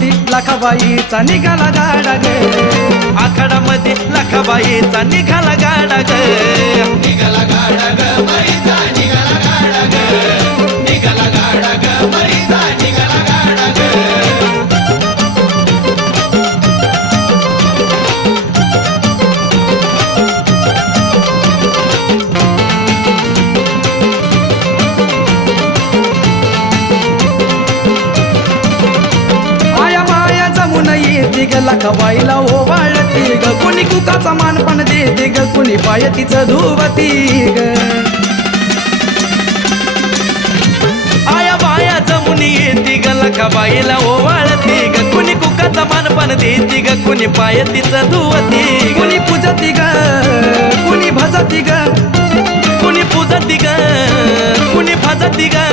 आखाडामध्ये लखाबाईचा निघाला गाडा ग. आखाडामध्ये लखाबाईचा निघाला गाडा ग. लखाबाईला ओवाळती ग. कुणी कुकाचा मान पण देते ग. कुणी पाय तिचं धुवती ग. आया बाया जमुनी येते ग. लखाबाईला ओवाळती ग. कुणी कुकाचा मान पण देते ग. कुणी पाय तिचं धुवती कुणी पूजती ग. कुणी भजती ग. कुणी पूजती ग. कुणी भजती ग.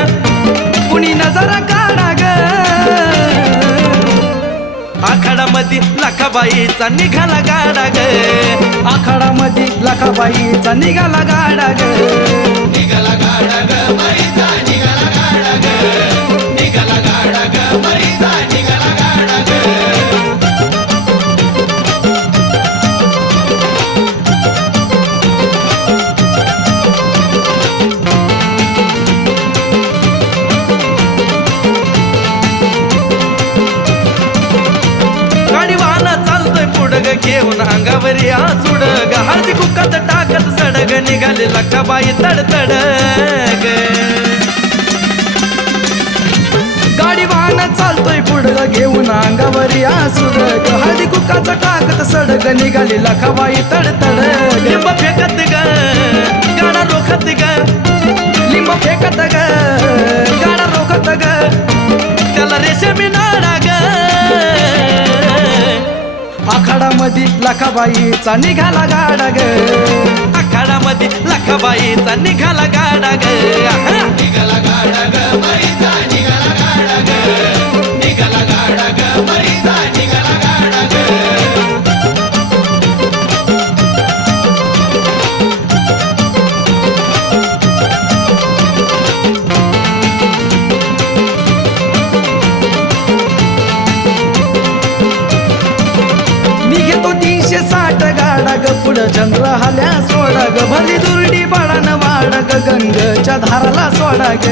आखाडामध्ये लखाबाईचा निघाला गाडा ग. आखाडामध्ये लखाबाईचा निघाला गाडा ग. या सुडग हळदी कुकात टाकत सडग निघाले लखाबाई तडतड ग गाडी वाहन चालतोय पुढग घेऊन अंगावर या ग हळदी कुकात टाकत सडग निघाली लखाबाई तडतड लिंब फेकत आखाडामध्ये लखाबाईचा निघाला गाडा ग आखाडामध्ये लखाबाईचा निघाला गाडा ग. निघाला गाडा ग चंद्र हल्या सोडा ग भली दुर्डी पडन वाडा ग गंगच्या धाराला सोडा ग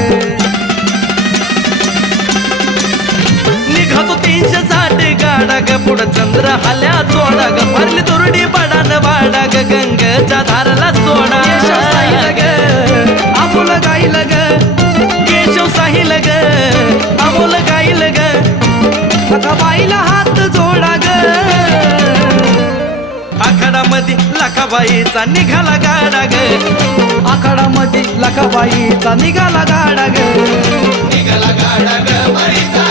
निघतो तीनशे साठ गाडा ग पुढं चंद्र हल्या सोडा ग भरली दुर्डी पडन वाडा ग गंगच्या लखाबाईचा निघाला गाडग. आखाडा आखाडामध्ये लखाबाईचा निघाला गाडग. निघाला गाडग बाईचा